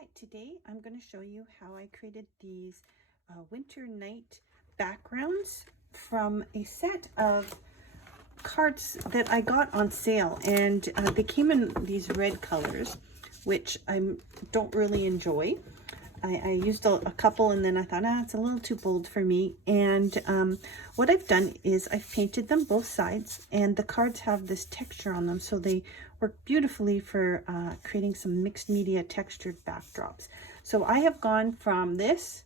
Hi, today I'm going to show you how I created these winter night backgrounds from a set of cards that I got on sale, and they came in these red colors, which I don't really enjoy. I used a couple and then I thought, it's a little too bold for me. And what I've done is I've painted them both sides, and the cards have this texture on them, so they work beautifully for creating some mixed media textured backdrops. So I have gone from this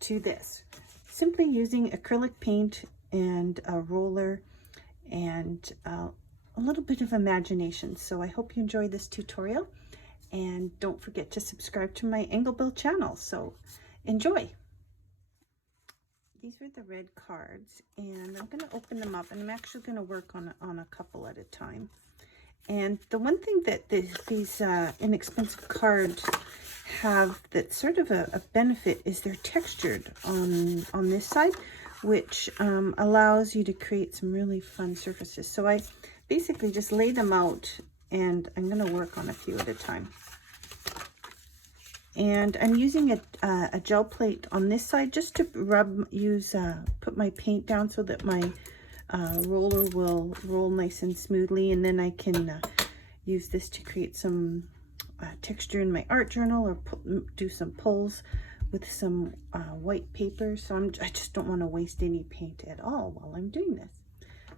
to this, simply using acrylic paint and a roller and a little bit of imagination. So I hope you enjoy this tutorial. And don't forget to subscribe to my Angleville channel. So enjoy. These were the red cards, and I'm going to open them up, and I'm actually going to work on a couple at a time. And the one thing that these inexpensive cards have that's sort of a benefit is they're textured on this side, which allows you to create some really fun surfaces. So I basically just lay them out, and I'm going to work on a few at a time. And I'm using a gel plate on this side just to put my paint down so that my roller will roll nice and smoothly, and then I can use this to create some texture in my art journal, or do some pulls with some white paper. So I just don't want to waste any paint at all while I'm doing this.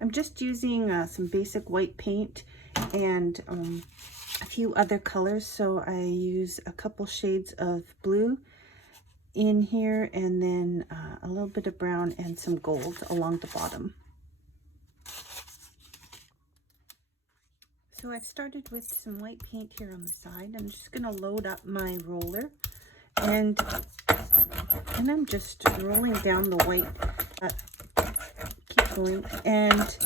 I'm just using some basic white paint and a few other colors. So I use a couple shades of blue in here, and then a little bit of brown and some gold along the bottom. So I've started with some white paint here on the side. I'm just going to load up my roller, and I'm just rolling down the white. Keep going, and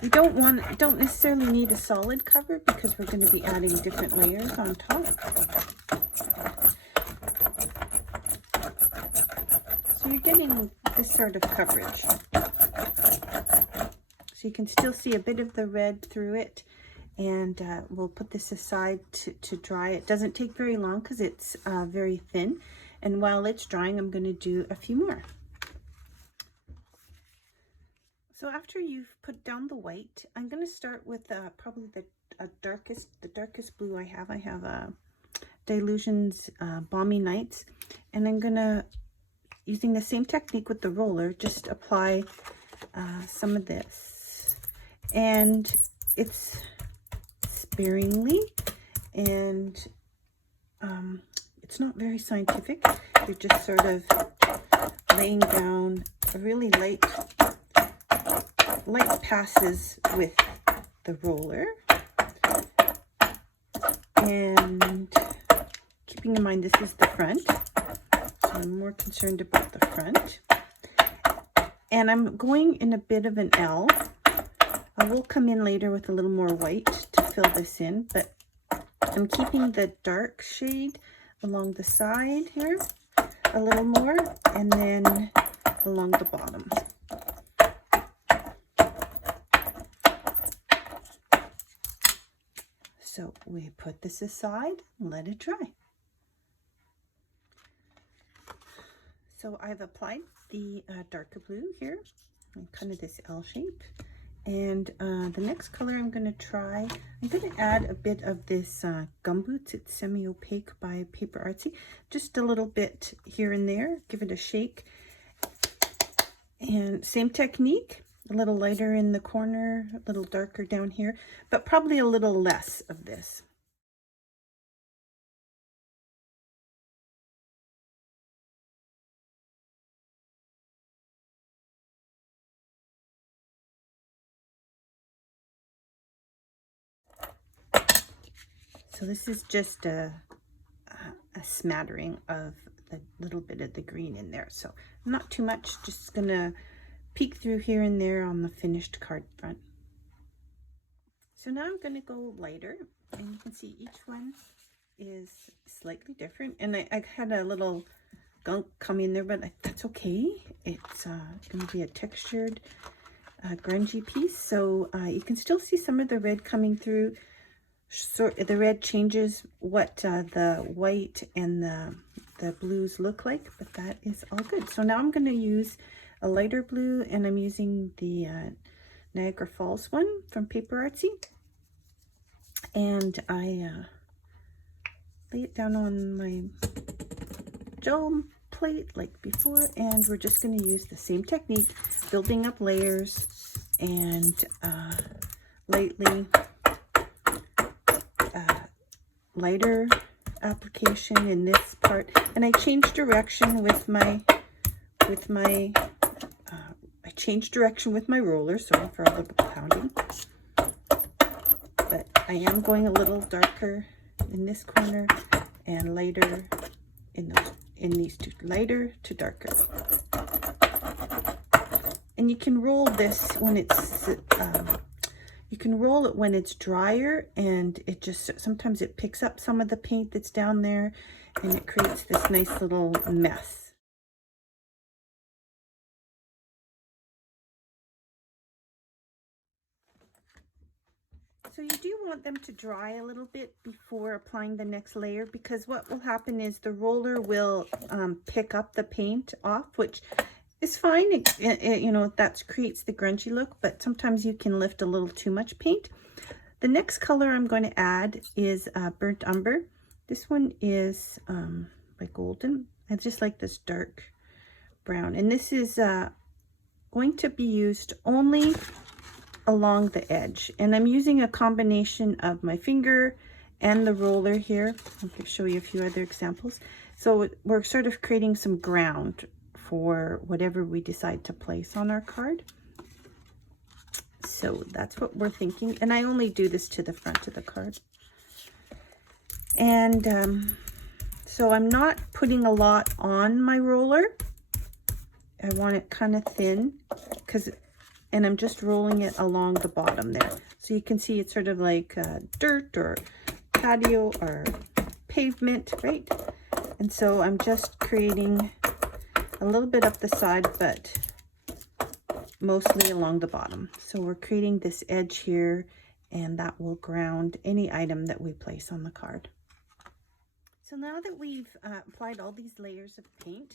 you don't necessarily need a solid cover because we're going to be adding different layers on top. So you're getting this sort of coverage. So you can still see a bit of the red through it, and we'll put this aside to dry. It doesn't take very long because it's very thin, and while it's drying, I'm going to do a few more. So after you've put down the white, I'm going to start with probably the darkest blue I have. I have Dilution's Balmy Nights, and I'm going to, using the same technique with the roller, just apply some of this. And it's sparingly, and it's not very scientific. You're just sort of laying down a really light passes with the roller, and keeping in mind this is the front, so I'm more concerned about the front. And I'm going in a bit of an L. I will come in later with a little more white to fill this in, but I'm keeping the dark shade along the side here a little more, and then along the bottom. So we put this aside and let it dry. So I've applied the darker blue here, kind of this L shape. And the next color I'm going to try, I'm going to add a bit of this Gumboots. It's semi-opaque by Paper Artsy. Just a little bit here and there. Give it a shake. And same technique. A little lighter in the corner, a little darker down here, but probably a little less of this. So this is just a smattering of the little bit of the green in there. So not too much, just gonna peek through here and there on the finished card front. So now I'm gonna go lighter, and you can see each one is slightly different. And I had a little gunk come in there, but that's okay. It's gonna be a textured grungy piece. So you can still see some of the red coming through So the red changes what the white and the blues look like, but that is all good. So now I'm going to use a lighter blue, and I'm using the Niagara Falls one from Paper Artsy. And I lay it down on my gel plate like before, and we're just going to use the same technique, building up layers and lightly lighter application in this part. And I changed direction with my roller. Sorry for all the pounding, but I am going a little darker in this corner and lighter in these two, lighter to darker. And you can roll this when it's you can roll it when it's drier, and it just sometimes it picks up some of the paint that's down there, and it creates this nice little mess. So you do want them to dry a little bit before applying the next layer, because what will happen is the roller will pick up the paint off, which is fine. You know, that creates the grungy look, but sometimes you can lift a little too much paint. The next color I'm going to add is Burnt Umber. This one is like golden. I just like this dark brown, and this is going to be used only along the edge, and I'm using a combination of my finger and the roller here. I'll show you a few other examples. So we're sort of creating some ground for whatever we decide to place on our card. So that's what we're thinking, and I only do this to the front of the card. And so I'm not putting a lot on my roller. I want it kind of thin, and I'm just rolling it along the bottom there. So you can see it's sort of like dirt or patio or pavement, right? And so I'm just creating a little bit up the side, but mostly along the bottom. So we're creating this edge here, and that will ground any item that we place on the card. So now that we've applied all these layers of paint,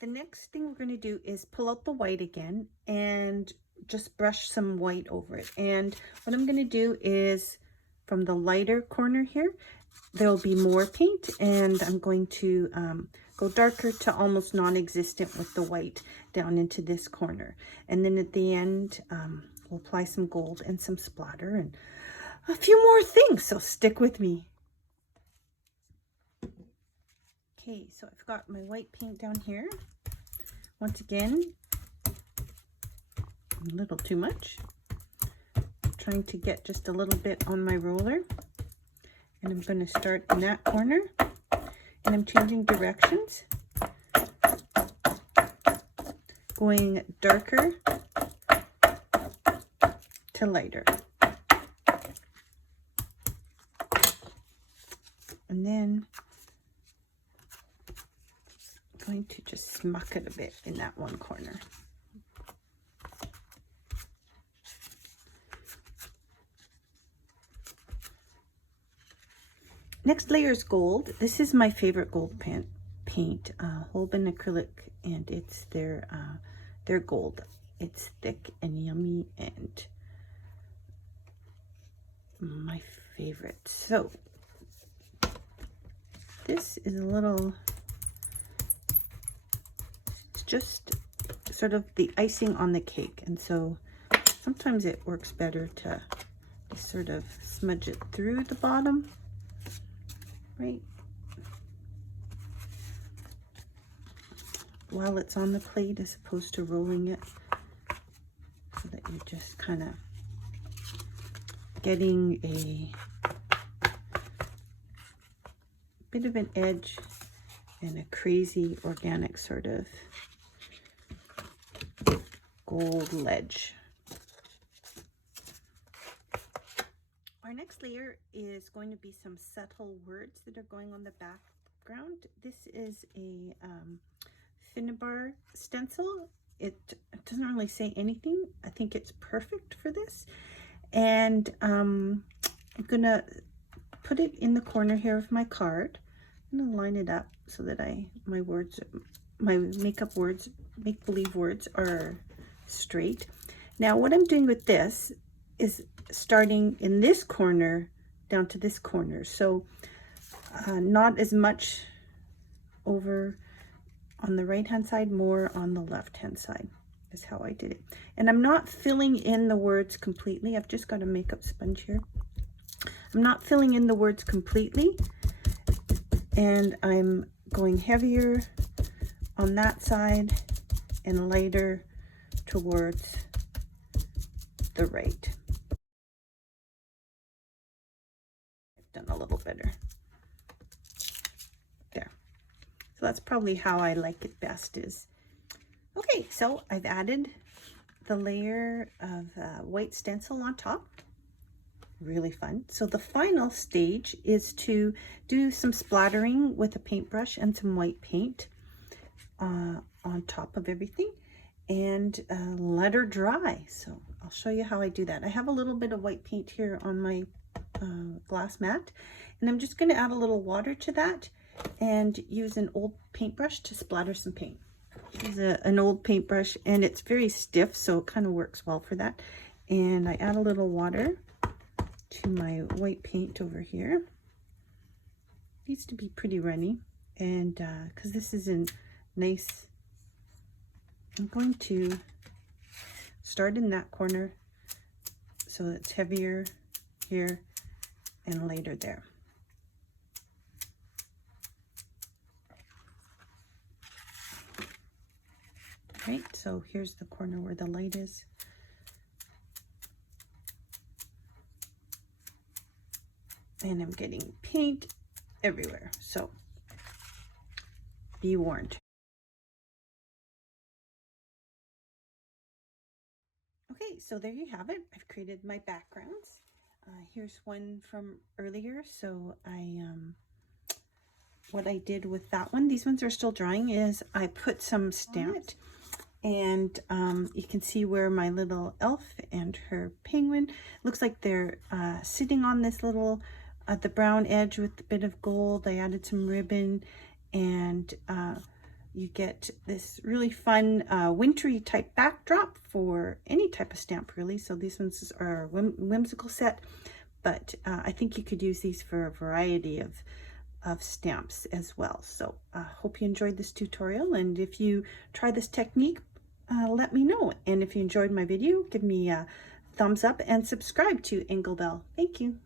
the next thing we're going to do is pull out the white again and just brush some white over it. And what I'm going to do is, from the lighter corner here, there'll be more paint, and I'm going to go darker to almost non-existent with the white down into this corner. And then at the end, we'll apply some gold and some splatter and a few more things, so stick with me. Okay, so I've got my white paint down here. Once again, a little too much. Trying to get just a little bit on my roller. And I'm going to start in that corner. And I'm changing directions. Going darker to lighter. And then I'm going to just smuck it a bit in that one corner. Next layer is gold. This is my favorite gold paint, Holbein acrylic, and it's their gold. It's thick and yummy and my favorite. So this is a little, it's just sort of the icing on the cake, and so sometimes it works better to just sort of smudge it through the bottom. Right while it's on the plate, as opposed to rolling it, so that you're just kind of getting a bit of an edge and a crazy organic sort of gold ledge. Our next layer is going to be some subtle words that are going on the background. This is a Finnabair stencil. It doesn't really say anything. I think it's perfect for this. And I'm gonna put it in the corner here of my card. I'm going to line it up so that my make-believe words are straight. Now what I'm doing with this is starting in this corner down to this corner. So not as much over on the right hand side, more on the left hand side is how I did it. And I'm not filling in the words completely. I've just got a makeup sponge here. I'm not filling in the words completely, and I'm going heavier on that side and lighter towards the right. I've done a little better there. So that's probably how I like it best. Is okay. So I've added the layer of white stencil on top. Really fun. So the final stage is to do some splattering with a paintbrush and some white paint on top of everything, and let her dry. So I'll show you how I do that. I have a little bit of white paint here on my glass mat, and I'm just going to add a little water to that and use an old paintbrush to splatter some paint. This is an old paintbrush, and it's very stiff, so it kind of works well for that. And I add a little water to my white paint over here. Needs to be pretty runny, and because this is in nice, I'm going to start in that corner so it's heavier here and lighter there. Right, so here's the corner where the light is. And I'm getting paint everywhere, so be warned. Okay, so there you have it. I've created my backgrounds. Here's one from earlier. So what I did with that one, these ones are still drying, is I put some stamp, and you can see where my little elf and her penguin looks like they're sitting on this little the brown edge with a bit of gold. I added some ribbon, and you get this really fun wintry type backdrop for any type of stamp, really. So these ones are a whimsical set, but I think you could use these for a variety of stamps as well. So I hope you enjoyed this tutorial, and if you try this technique, let me know. And if you enjoyed my video, give me a thumbs up and subscribe to Angle Bell. Thank you.